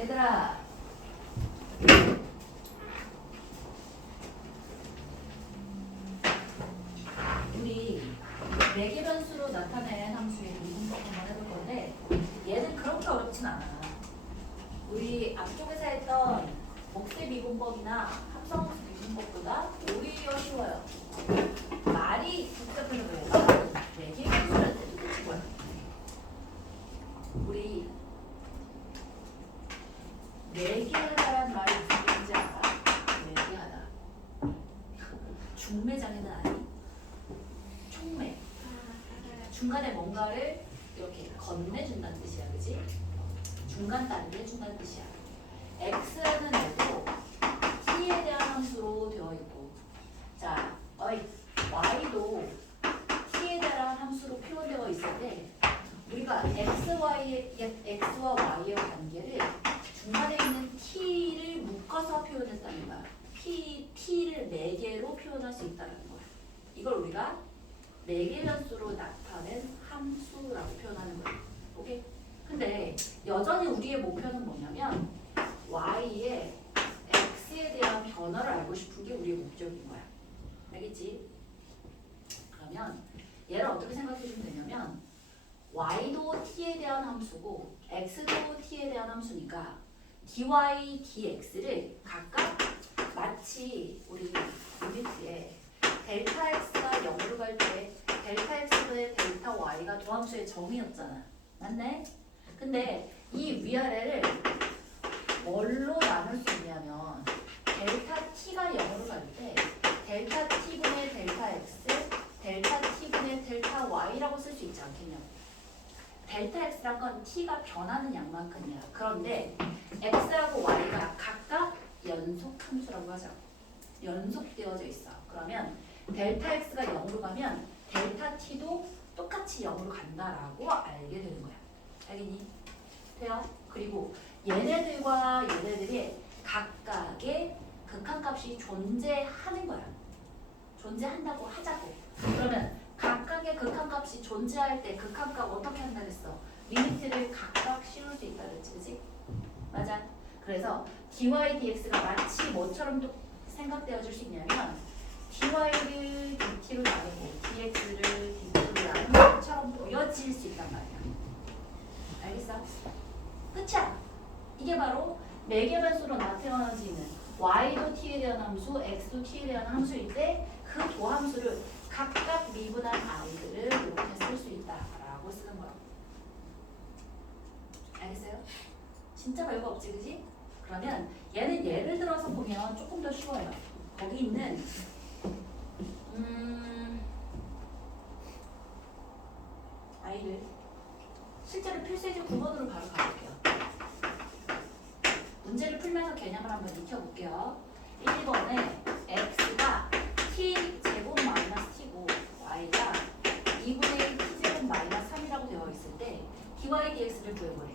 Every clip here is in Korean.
얘들아, 우리 매개 변수로 나타낸 함수의 미분법 한번 해볼 건데 얘는 그렇게 어렵진 않아. 우리 앞쪽에서 했던 복세 미분법이나 합성함수 미분법보다 오히려 쉬워요. 말이 복잡해서 그래요. 매개 변수라는 게 도대체 뭐야? 우리 매개하다라는 말이 무슨 뜻인지 알아? 매개하다. 중매장애는 아니? 총매. 중간에 뭔가를 이렇게 건네준다는 뜻이야, 그지? 중간 단위 해준다는 뜻이야. x라는 애도 t에 대한 함수로 되어 있고, 자, y도 t에 대한 함수로 표현되어 있을 때 우리가 x와 y의 관계를 중간에 있는 t를 묶어서 표현했다는 거야. t를 4개로 표현할 수 있다는 거야. 이걸 우리가 4개 변수로 나타낸 함수라고 표현하는 거야. 오케이? 근데 여전히 우리의 목표는 뭐냐면 y의 x에 대한 변화를 알고 싶은 게 우리의 목적인 거야. 알겠지? 그러면 얘를 어떻게 생각해 주면 되냐면 y도 t에 대한 함수고 x도 t에 대한 함수니까 dy, dx를 각각 마치 우리 리미트에 델타 x가 0으로 갈 때 델타 x분의 델타 y가 도함수의 정의였잖아. 맞네? 근데 이 위아래를 뭘로 나눌 수 있냐면 델타 t가 0으로 갈 때 델타 t분의 델타 x, 델타 t분의 델타 y라고 쓸 수 있지 않겠냐고. 델타 x란 건 t가 변하는 양만큼이야. 그런데 x하고 y가 각각 연속 함수라고 하자고. 연속되어져 있어. 그러면 델타 x가 0으로 가면 델타 t도 똑같이 0으로 간다라고 알게 되는 거야. 알겠니? 돼요? 그리고 얘네들과 얘네들이 각각의 극한값이 존재하는 거야. 존재한다고 하자고. 그러면 각각의 극한값이 존재할 때 극한값 어떻게 한다 그랬어? 리미트를 각각 씌울 수 있다 그랬지, 그치? 맞아. 그래서 dy, dx가 마치 뭐처럼 또 생각되어질 수 있냐면 dy를 dt로 나누고 dx를 dt로 나누는 것처럼 보여질 수 있단 말이야. 알겠어? 끝이야. 이게 바로 매개 변수로 나타나지는 y도 t에 대한 함수, x도 t에 대한 함수일 때 그 도함수를 각각 미분한 i들을 이렇게 쓸 수 있다라고 쓰는 거야. 알겠어요? 진짜 별거 없지, 그지? 그러면 얘는 예를 들어서 보면 조금 더 쉬워요. 거기 있는 i를 실제로 필수예제 9번으로 바로 가볼게요. 문제를 풀면서 개념을 한번 익혀볼게요. 1번에 x가 t제곱 마이너스 t고 y가 2분의 1 t제곱 마이너스 3이라고 되어 있을 때 dy, dx를 구해보래.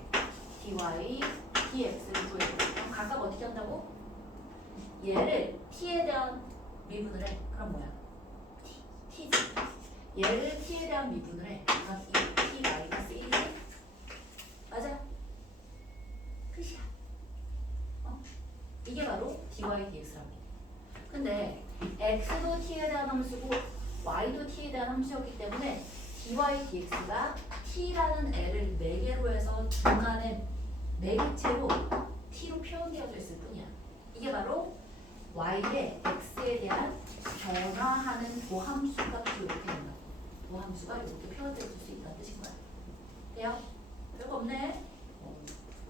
dy, dx를 구해보래. 그럼 각각 어떻게 한다고? 얘를 t에 대한 미분을 해. 그럼 뭐야? t지. 얘를 t에 대한 미분을 해. 그럼 이 t 마이너스 1이지? 맞아? 끝이야. 이게 바로 dy, dx라고. 근데 x도 t에 대한 함수고 y도 t에 대한 함수였기 때문에 dy, dx가 t라는 애를 4개로 해서 중간에 4개체로 t로 표현되어져 있을 뿐이야. 이게 바로 y의 x에 대한 변화하는 도함수가 이렇게 된다. 도함수가 이렇게 표현되어질 수 있다는 뜻인 거야. 돼요? 별거 없네.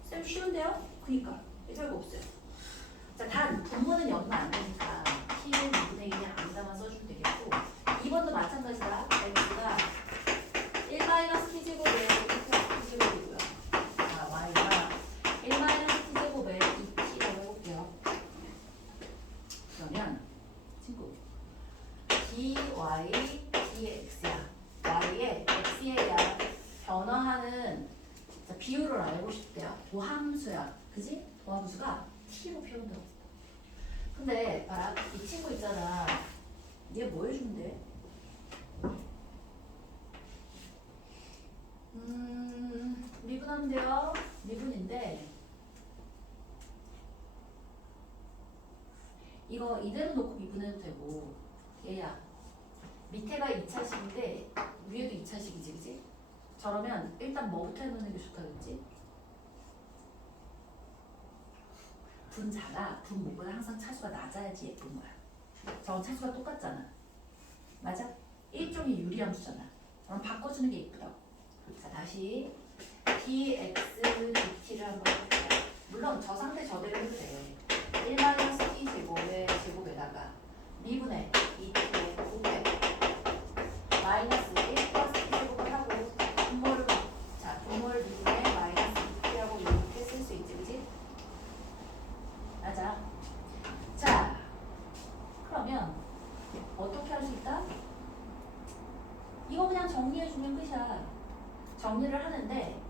쌤 쉬운데요? 그니까 별거 없어요. 자, 단 분모는 여기면 안 되니까 t는 2분의 1이 아니다만 써주면 되겠고 2번도 마찬가지다. x가 1-t제곱에 2t제곱이고요. 자, y가 1-t제곱에 2t라고 해볼게요. 그러면 친구 dy, dx야. y의 x에 대한 변화하는 비율을 알고 싶대요. 도함수야. 그지? 도함수가 t로 표현되고 있다. 근데 봐라, 이 친구 있잖아. 얘 뭐 해준대? 미분하면 돼요. 미분인데 이거 이대로 놓고 미분해도 되고 얘야 밑에가 2차식인데 위에도 2차식이지 그지? 저러면 일단 뭐부터 해놓는 게 좋다 그랬지? 분자가 분모보다 항상 차수가 낮아야지 예쁜 거야. 저건 차수가 똑같잖아. 맞아? 일종의 유리함수잖아. 그럼 바꿔주는 게 예쁘다고. 자 다시 dx dt를 한번 해볼게요. 물론 저 상태 저대로 해도 돼. 1-t 제곱의 제곱에다가 미분의 2t의 곱해 마이너스 1 플러스 t 제곱을 하고 분모를 미분의 마이너스 2t하고 이렇게 쓸 수 있지 그지? 맞아. 자 그러면 어떻게 할 수 있다? 이거 그냥 정리해주면 끝이야. 정리를 하는데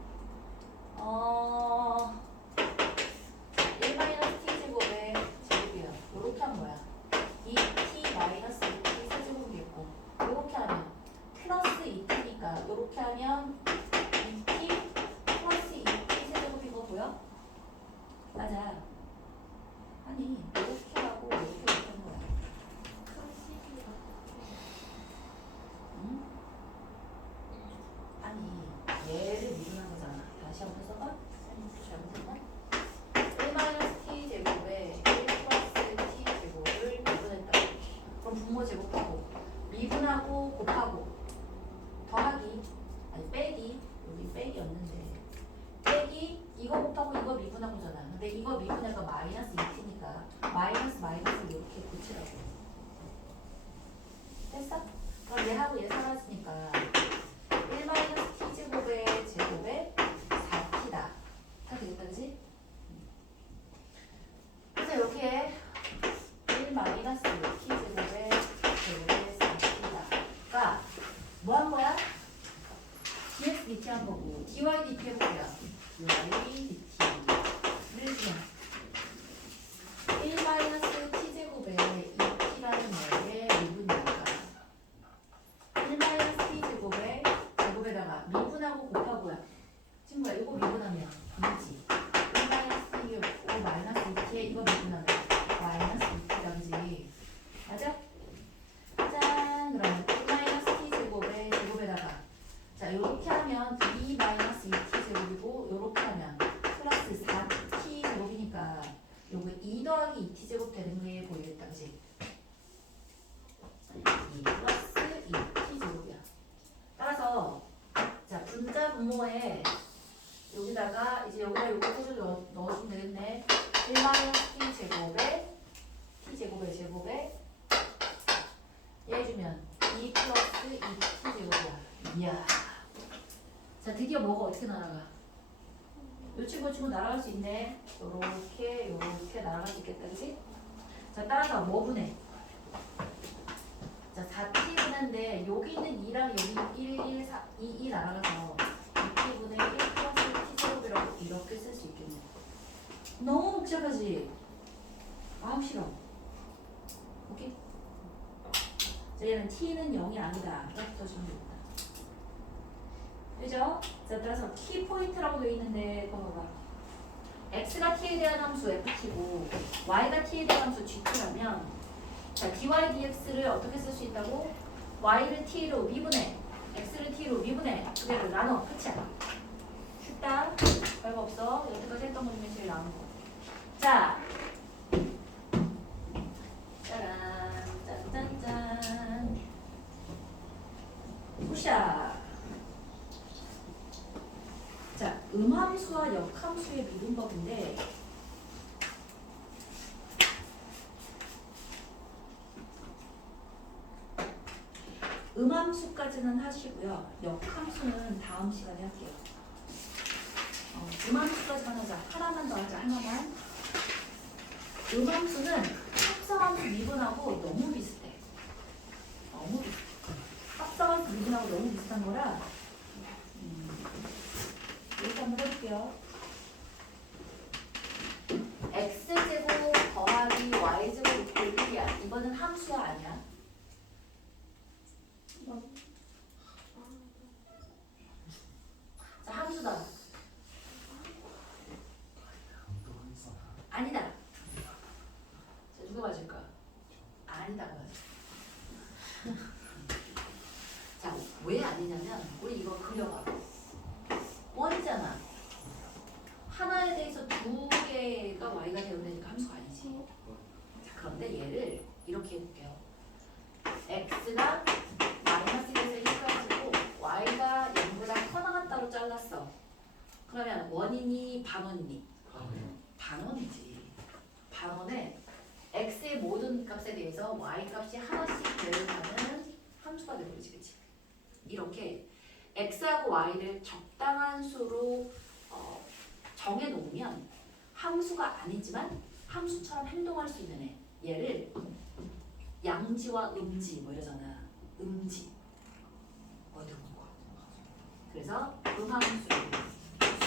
1-t 제곱의 제곱이야. 이렇게 한 거야. 2t 마이너스 2t 세제곱이 있고 이렇게 하면 플러스 2t니까 이렇게 하면 2t 플러스 2t 세제곱인 거 보여? 맞아. 아니 이렇게 하고 이렇게 한 거야. 응? 아니 얘를 미분한 거잖아. 다시 한번 써봐. 잘못했나? 1-t 제곱에 1 플러스 t 제곱을 미분했다. 그럼 분모 제곱하고 미분하고 곱하고 더하기 아니 빼기 여기 빼기였는데 빼기 이거 곱하고 이거 미분하고잖아. 근데 이거 미분해서 마이너스 2t니까 마이너스 이렇게 붙이라고. 됐어? 그럼 얘하고 얘 사라지니까 1-t 제곱의 제곱에 4t다. 다 되겠다 그지? 그래서 이렇게 1-t 제곱의 제곱에 4t다가 뭐 한 거야? dx dt 한 거고 dy dt 해볼게요. dy dt를 주면 1-t 제곱에 2t라는 말의 미분이니까 1-t 제곱에 제곱에다가 미분하고 곱하고야. 친구야 이거 미분하면 2지. 1-t고 마이너스 2t에 이거 미분하면 마이너스 2t다 그지? 맞아? 짠! 그러면 1-t 제곱에 제곱에다가 자 요렇게 하면 2-2t 제곱이고 요렇게 하면 플러스 4t 제곱이니까 요거 2 더하기 2t 제곱 되는 게 보이겠다 그지? 2 플러스 2t 제곱이야. 따라서 자 분자 분모에 여기다가 이제 여기다 요거 해서 넣어주면 되겠네. 1-t 제곱에 t 제곱에 제곱에 얘 해주면 2 플러스 2t 제곱이야. 이야. 자 드디어 뭐가 어떻게 날아가? 요 친구 날아갈 수 있네. 요렇게 날아갈 수 있겠다 그치? 자 따라서 뭐 분해? 자 4t 분해인데 여기 있는 2랑 여기 1, 4, 2 날아가서 2t분의 1 플러스 t 제곱이라고 이렇게 쓸 수 있겠네. 너무 복잡하지? 아 싫어. 오케이? 자 얘는 t는 0이 아니다. 이렇게 써주면 되겠다. 그죠? 자 따라서 키 포인트라고 되어 있는데 그거 봐봐. x가 t에 대한 함수 ft고 y가 t에 대한 함수 gt라면 자 dy dx를 어떻게 쓸 수 있다고? y를 t로 미분해 x를 t로 미분해 두 개를 나눠. 끝이야. 쉽다. 별거 없어. 여태까지 했던 것 중에 제일 나은 거. 자 짜란 짠짠짠 푸샤. 자, 음함수와 역함수의 미분법인데 음함수까지는 하시고요. 역함수는 다음 시간에 할게요. 음함수까지만 하자. 하나만 더 하자. 하나만. 음함수는 합성함수 미분하고 너무 비슷해. 너무 비슷해. 합성함수 미분하고 너무 비슷한 거라 이렇게 한번 해볼게요. x제곱 더하기 y제곱 곱하기 1이야. 이거는 함수야 아니야? 자 함수다. 아니다. 자 누가 맞을까? 함수 두 개가 y가 되어내니까 함수가 아니지. 자, 그런데 얘를 이렇게 해볼게요. x가 마이너스 1에서 1까지고 y가 0보다 커 따로 잘랐어. 그러면 원이니 반원이니? 반원이지. 반원에 x의 모든 값에 대해서 y 값이 하나씩 대응하는 함수가 되버리지, 그치? 이렇게 x하고 y를 적당한 수로 정해놓으면 함수가 아니지만 함수처럼 행동할 수 있는 애. 얘를 양지와 음지 뭐 이러잖아. 음지. 어디 본 거? 그래서 음함수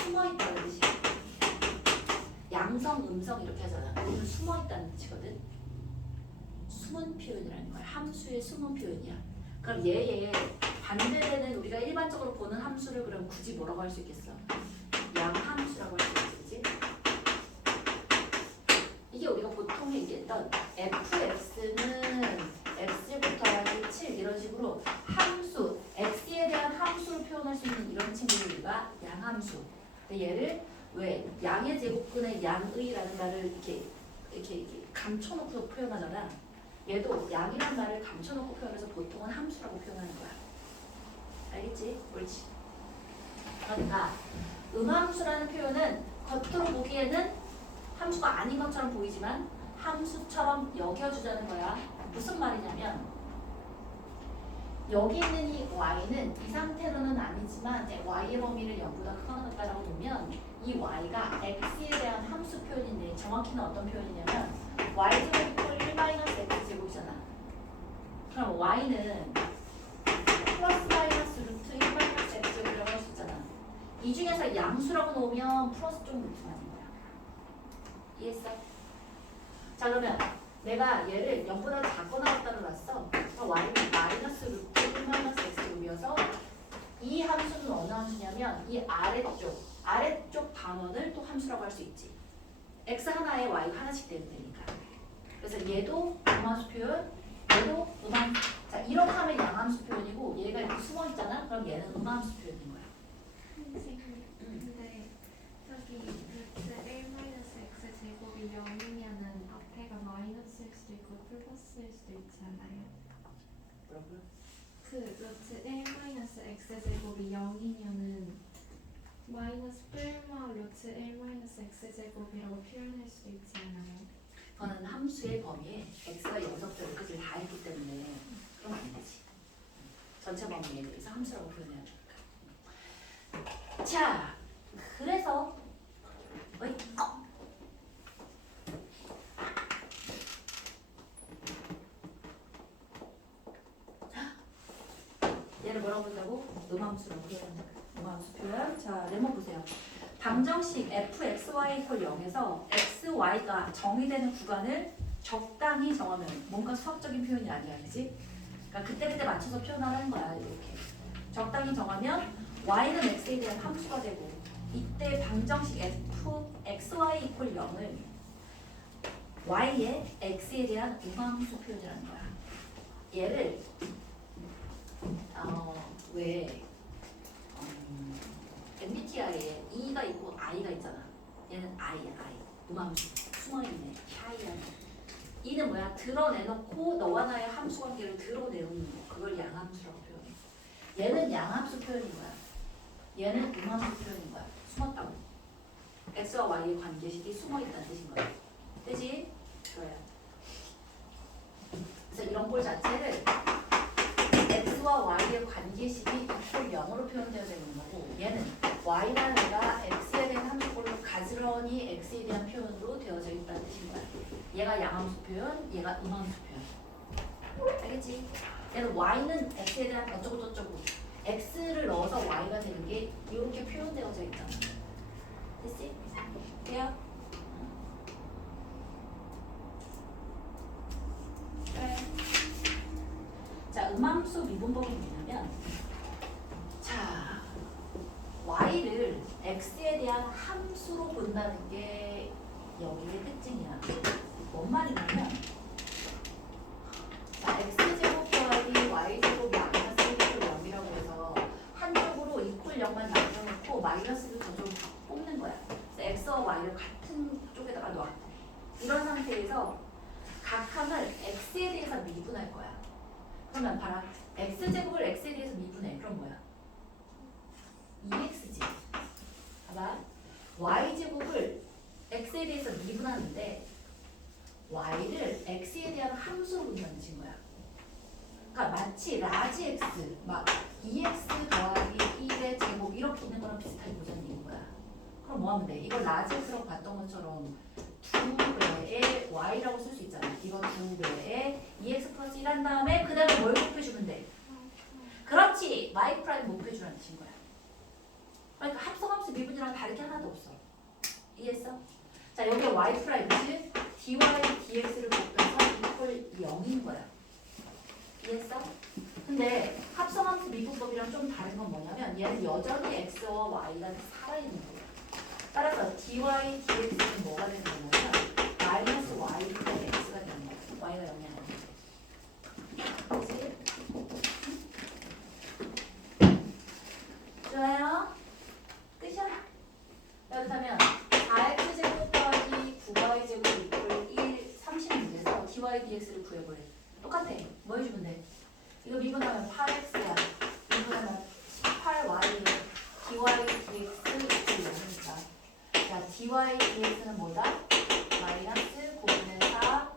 숨어있다는 뜻이야. 양성, 음성 이렇게 하잖아. 여기는 숨어있다는 뜻이거든. 숨은 표현이라는 거야. 함수의 숨은 표현이야. 그럼 얘의 반대되는 우리가 일반적으로 보는 함수를 그럼 굳이 뭐라고 할 수 있겠어? 양함수라고 할 수 있겠지? 이게 우리가 보통 얘기했던 fx는 x부터 하기 7 이런 식으로 함수, x에 대한 함수를 표현할 수 있는 이런 친구를 우리가 양함수. 근데 얘를 왜 양의 제곱근의 양의라는 말을 이렇게 감춰놓고 표현하잖아. 얘도 양이라는 말을 감춰놓고 표현해서 보통은 함수라고 표현하는 거야. 알겠지? 옳지. 그러니까 음함수라는 표현은 겉으로 보기에는 함수가 아닌 것처럼 보이지만 함수처럼 여겨주자는 거야. 무슨 말이냐면 여기 있는 이 y는 이 상태로는 아니지만 이제 y의 범위를 0보다 크거나 같다라고 보면 이 y가 x에 대한 함수 표현인데 정확히는 어떤 표현이냐면 y제곱 이퀄 1 마이너스 x제곱이잖아. 그럼 y는 플러스 마이너스 루트 1 마이너스 x제곱이라고 할 수 있잖아. 이 중에서 양수라고 놓으면 플러스 쪽 루트가 아닌 거야. 이해했어? 자, 그러면 내가 얘를 0보다 작거나 같다로 놨어. 그럼 y는 마이너스 루트 1 마이너스 x제곱이어서 이 함수는 어느 함수냐면 이 아래쪽 반원을 또 함수라고 할 수 있지. x 하나에 y가 하나씩 되면 되니까. 그래서 얘도 음함수 표현, 얘도 음함수. 자, 이렇게 하면 양함수 표현이고 얘가 이렇게 숨어 있잖아. 그럼 얘는 음함수 표현인 거야. 선생님, 근데 저기 루트 1 마이너스 x 제곱이 0이면은 앞에가 마이너스일 수도 있고 플러스일 수도 있지 않아요? 뭐라고요? 그 루트 1 마이너스 x 제곱이 0이면은 마이너스 뿔마 루트 1 마이너스 x 제곱이라고 표현할 수도 있지 않아요? 그거는 함수의 범위에 x가 0부터 1까지 다 있기 때문에 그럼 안 되지. 전체 범위에 대해서 함수라고 표현해야 되니까. 자, 그래서 얘를 뭐라고 본다고? 음함수라고 표현한다. 음함수 표현. 자, 레몬 보세요. 방정식 fxy 이퀄 0에서 xy가 정의되는 구간을 적당히 정하면 뭔가 수학적인 표현이 아니야, 그지? 그러니까 그때그때 맞춰서 표현하라는 거야, 이렇게. 적당히 정하면 y는 x에 대한 함수가 되고 이때 방정식 fxy 이퀄 0을 y의 x에 대한 음함수 표현이라는 거야. 얘를 왜 MBTI에 E가 있고 I가 있잖아. 얘는 I야, I. 음함수. 숨어있네. 샤이한. E는 뭐야? 드러내놓고 너와 나의 함수 관계를 드러내놓는 거. 그걸 양함수라고 표현해. 얘는 양함수 표현인 거야. 얘는 음함수 표현인 거야. 숨었다고. X와 Y의 관계식이 숨어있다는 뜻인 거야. 그지? 좋아요. 그래서 이런 꼴 자체를 x와 y의 관계식이 이퀄 0으로 표현되어 있는 거고 얘는 y라는 애가 x에 대한 함수꼴로 가지런히 x에 대한 표현으로 되어져 있다는 뜻인 거야. 얘가 양함수 표현, 얘가 음함수 표현. 알겠지? 얘는 y는 x에 대한 어쩌고저쩌고 x를 넣어서 y가 되는 게 이렇게 표현되어져 있잖아. 됐지? 돼요? 그래. 자, 음함수 미분법이 뭐냐면 자, y를 x에 대한 함수로 본다는 게 여기의 특징이야. 뭔 말이냐면 자, x제곱 더하기 y제곱 마이너스 1이퀄 0이라고 해서 한쪽으로 이퀄 0만 남겨놓고 마이너스를 저쪽으로 뽑는 거야. 그래서 x와 y를 y를 같은 쪽에다가 놔. 이런 상태에서 각함을 x에 대해서 미분할 거야. 그러면 봐라. x제곱을 x에 대해서 미분해. 그럼 뭐야? 2x지. 봐봐. y제곱을 x에 대해서 미분하는데 y를 x에 대한 함수로 분단해진 거야. 그러니까 마치 라지 x, 막 2x 더하기 1의 제곱 이렇게 있는 거랑 비슷하게 보자는 얘기인 거야. 그럼 뭐 하면 돼? 이걸 라지 x라고 봤던 것처럼 2배의 y라고 쓸 수 있잖아. 이거 2배의 2x 플러스 1 한 다음에 그 다음에 뭘 곱해주면 돼? 그렇지! y 프라임 곱해주라는 뜻인 거야. 그러니까 합성함수 미분이랑 다를 게 하나도 없어. 이해했어? 자, 여기 y 프라임이지? dy dx를 곱해서 이퀄 0인 거야. 이해했어? 근데 합성함수 미분법이랑 좀 다른 건 뭐냐면 얘는 여전히 x와 y가 살아있는 거야. 따라서 dy dx는 뭐가 되는 거냐면 마이너스 y분의 x가 되는 거야. y가 0이 아니야. 그치? 좋아요? 끝이야? 그렇다면 4x제곱 더하기 9y제곱 이퀄 1, 30문제에서 dy dx를 구해보래. 똑같아. 뭐 해주면 돼? 이거 미분하면 8x야. 미분하면 18y dy dx 이퀄 0이니까. 자, dy dx는 뭐다? 마이너스 9분의 4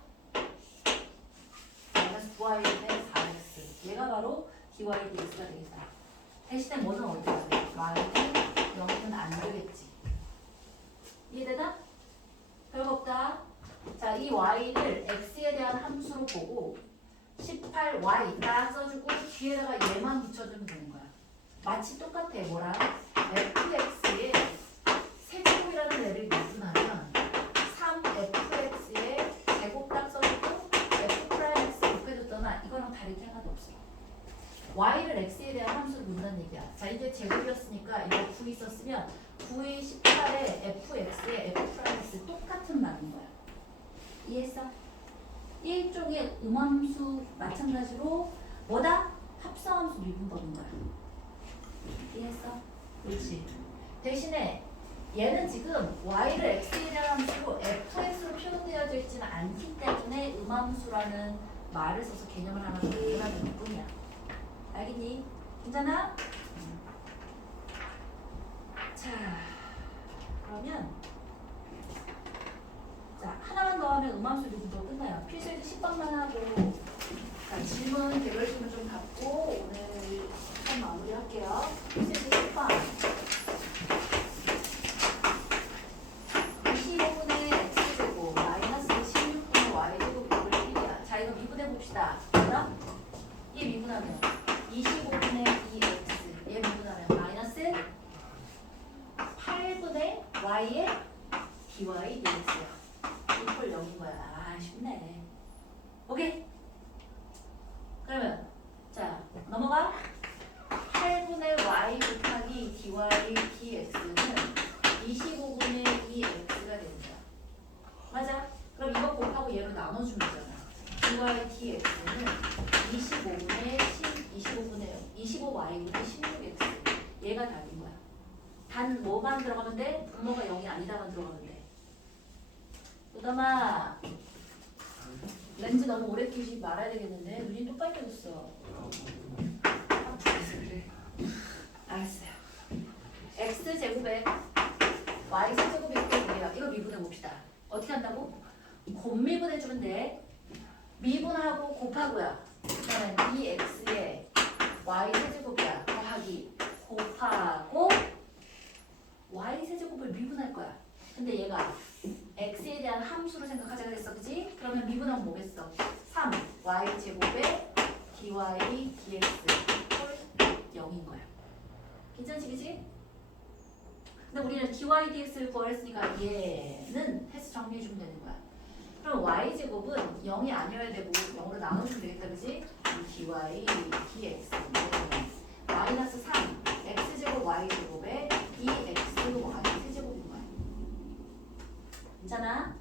마이너스 9y분의 4x. 얘가 바로 dy dx가 되겠다. 대신에 뭐는 어디가 돼? y는 0은 안 되겠지. 이해되나? 별거 없다. 자, 이 y를 x에 대한 함수로 보고 18y 딱 써주고 뒤에다가 얘만 붙여주면 되는 거야. 마치 똑같아. 뭐랑? fx에 세제곱이라는 애를 미분하면 3fx에 제곱 딱 써주고 f'x 곱해줬더나 이거랑 다르게 하나도 없어. y를 x에 대한 함수로 본다는 얘기야. 자, 이게 제곱이었으니까 이거 9 있었으면 9의 18에 fx에 f'x 똑같은 말인 거야. 이해했어? 일종의 음함수 마찬가지로 뭐다? 합성함수 미분법인 거야. 이해했어? 그렇지. 대신에 얘는 지금 y를 x에 대한 함수로 fx로 표현되어져 있지는 않기 때문에 음함수라는 말을 써서 개념을 하나 더 구분하는 뿐이야. 알겠니? 괜찮아? 자, 그러면 자, 하나만 더 하면 음함수 미분도 끝나요. 필수에서 10번만 하고 자, 질문, 개별 질문 좀 받고 오늘 한 마무리 할게요. 필수에서 10번 25분의 x제곱 마이너스 16분의 y제곱 이걸 1이야. 자, 이거 미분해 봅시다. 그럼 얘 미분하면 25분의 2x 얘 미분하면 마이너스 8분의 y의 dy dx야. 이퀄 0인 거야. 아, 쉽네. 오케이. 그러면 자, 넘어가. 8분의 y 곱하기 dy dx는 25분의 2x가 됩니다. 맞아? 그럼 이거 곱하고 얘로 나눠주면 되잖아. dy dx는 25분의 25y분의 16x. 얘가 답인 거야. 단 뭐만 들어가면 돼? 분모가 0이 아니다만 들어가면 돼. 노담아, 렌즈 너무 오래 끼지 말아야 되겠는데 눈이 또 빨개졌어. 아, 그래서 그래. 알았어요. x제곱에 y제곱이 있게 돼요. 이거 미분해 봅시다. 어떻게 한다고? 곱미분해주면 돼. 미분하고 곱하고요. 그러면 2x에 y세제곱이야. 더하기 곱하고 y세제곱을 미분할 거야. 근데 얘가 x에 대한 함수로 생각하자 그랬어. 그지? 그러면 미분하면 뭐겠어? 3 y제곱에 dy dx 꼴 0인 거야. 괜찮지? 그지? 근데 우리는 dy dx를 구하랬으니까 얘는 해서 정리해주면 되는 거야. 그럼 y제곱은 0이 아니어야 되고 0으로 나눠주면 되겠다. 그지? dy dx는 마이너스 3 x제곱 y제곱에 2x y 세제곱인 거야. 괜찮아?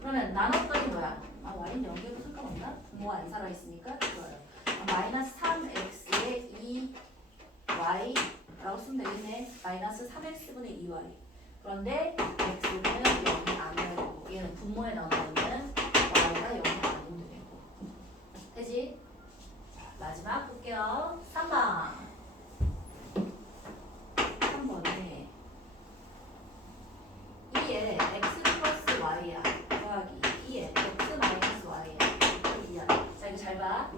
그러면 나눴더니 뭐야? 아, y는 0이어도 상관없나? 분모 안 살아있으니까 좋아요. 마이너스 3x에 2y 라고 쓰면 되겠네. 마이너스 3x분의 2y. 그런데 x는 0이 아니어야 되고 얘는 분모에 나오는 y가 0이 아니면 되고. 되지? 마지막 볼게요. 3번. 3번에 2에 x 플러스 y야 더하기 2에 x 마이너스 y야 이야. 자 이거 잘 봐.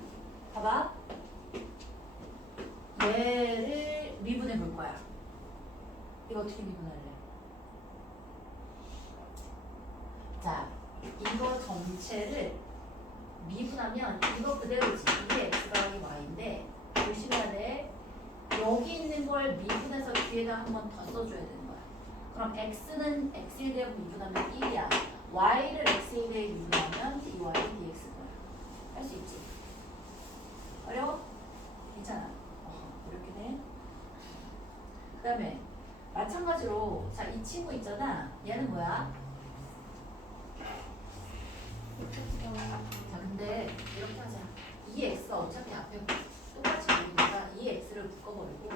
봐봐. 얘를 미분해 볼 거야. 이거 어떻게 미분할래? 자, 이거 전체를 미분하면 이거 그대로지. 이게 x가 y인데 조심해야 돼. 여기 있는 걸 미분해서 뒤에다 한 번 더 써줘야 되는 거야. 그럼 x는 x에 대해 미분하면 1이야. y를 x에 대해 미분하면 dy dx인 거야. 할 수 있지? 어려워? 괜찮아. 이렇게 돼. 그 다음에 마찬가지로 자, 이 친구 있잖아. 얘는 뭐야? 자, 근데 이렇게 하자. 이 x가 어차피 앞에 똑같이 보이니까 이 x를 묶어버리고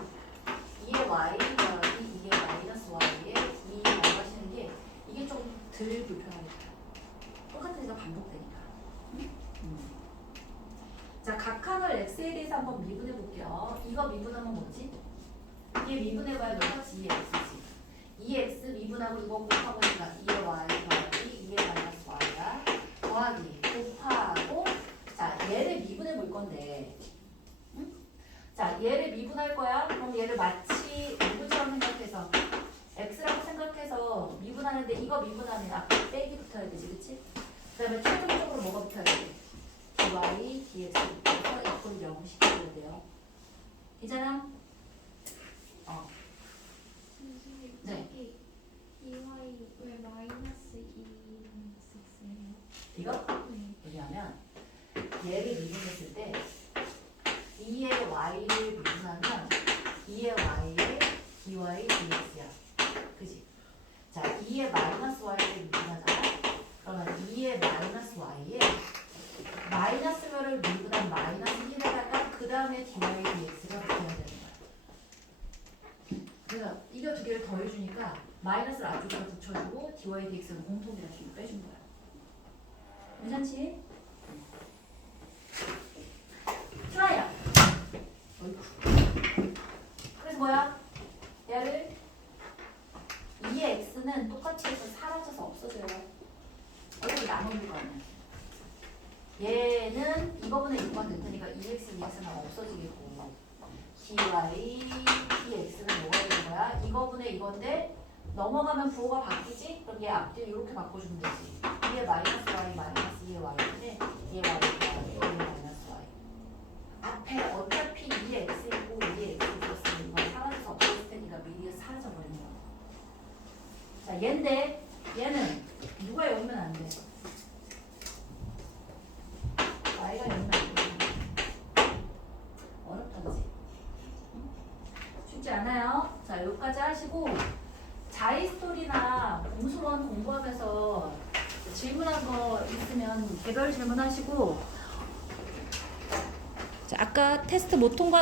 2의 y 더하기 2의 마이너스 y에 2 나가시는 게 이게 좀 덜 불편하겠다. 똑같으니까 반복되니까. 자, 각항을 x에 대해서 한번 미분해 볼게요. 이거 미분하면 뭐지? 이게 미분해봐야 똑같이 2x지. 2x 미분하고 이거 곱하고니까 2의 y 더하기 2의 마이너스 y가 더하기 곱하고 자 얘를 미분해 볼 건데 자 얘를 미분할 거야. 그럼 얘를 마치 누구처럼 생각해서 x라고 생각해서 미분하는데 이거 미분하면 앞에 빼기 붙어야 되지, 그치? 그 다음에 최종적으로 뭐가 붙어야 돼? dy dx 붙어서 이걸 0 시켜줘야 돼요. 괜찮아? 네. 저기 2y 왜 마이너스 2 x예요? 이거? 네. 왜냐하면 얘를 미분했을 때 2의 y를 미분하면 2의 y에 dy dx야. 그지? 자, 2의 마이너스 y를 미분하잖아. 그러면 2의 마이너스 y에 마이너스를 미분한 마이너스 1에다가 그 다음에 dy dx가 붙어야 되는 거야. 그래서 이거 두 개를 더해주니까 마이너스를 앞쪽에 붙여주고 dy dx는 공통이라 뒤로 빼준 거야. 괜찮지? 트라이야. 어이쿠. 그래서 뭐야? 얘를 2의 x는 똑같이 해서 사라져서 없어져요. 어차피 나누는 거 아니야. 얘는 이거분의 이거가 될 테니까 2x, 2x는 없어지겠고 dy, dx는 뭐가 되는 거야? 이거분의 이건데 넘어가면 부호가 바뀌지? 그럼 얘 앞뒤 이렇게 바꿔주면 되지. 2의 마이너스 y 마이너스 2의 y인데 2의 y 더하기 2의 마이너스 y 앞에 어차피 2의 x이고 2의 x 있었으면 이건 사라져서 없어질 테니까 미리 사라져버리는 거야. 자 얘인데 얘는 누가 열면 안 돼? y가 열면 안 돼. 어렵다 그지? 쉽지 않아요. 자 여기까지 하시고 자이스토리나 공수원 공부하면서 질문한 거 있으면 개별 질문하시고 자, 아까 테스트 못 통과한